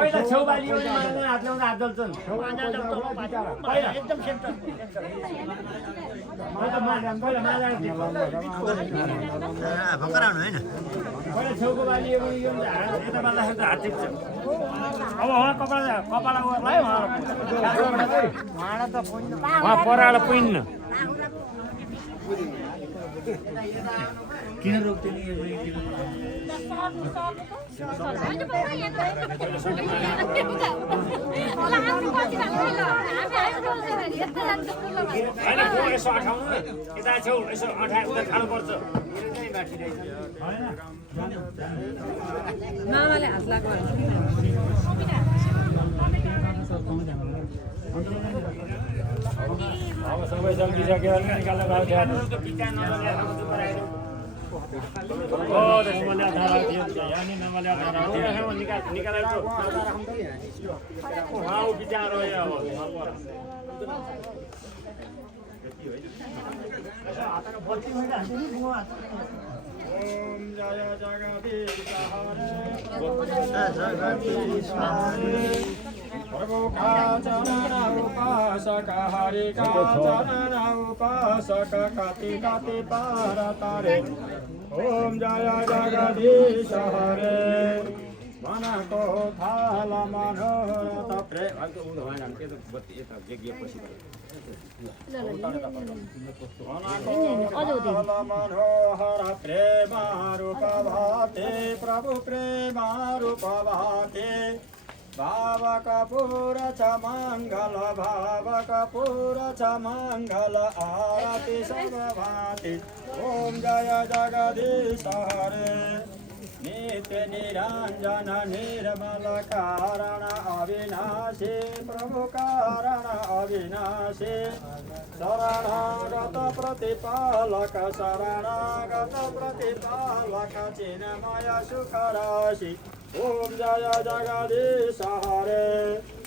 पहिला छेउबाली हात ल्याउँदा हात दल्छन् एकदम सेन्टर भर्खर आउनु होइन पहिला छेउको बाली यता बाल्दाखेरि हात टिप्छ अब उहाँ कपाला लगायो उहाँ पराएर पुइन्न किन रोक्थ्यो नि यसो अठाउनु यता छेउ यसो खानुपर्छ मामाले हात लाग्यो अब सबै सकिसक्यो भने निकाल्नु भएको थियो निकालेर विचार ओम जय जगदीश हरे प्रभु का चरण उपासक हरि का चरण उपासक कति कति पार तारे ओम जय जगदीश हरे मन को थाल मनोरथ प्रेम मनोहर प्रेम रूप भाते प्रभु प्रेम रूप भाते भाव कपूर च मंगल भाव कपूर च मंगल आरती सब भाति ओम जय जगदीश हरे नित्य निरंजन निर्मल कारण अविनाशी प्रभु कारण अविनाशी शरणागत प्रतिपालक शरणागत प्रतिपालक चिन्मय सुख राशि ओम जय जगदीश हरे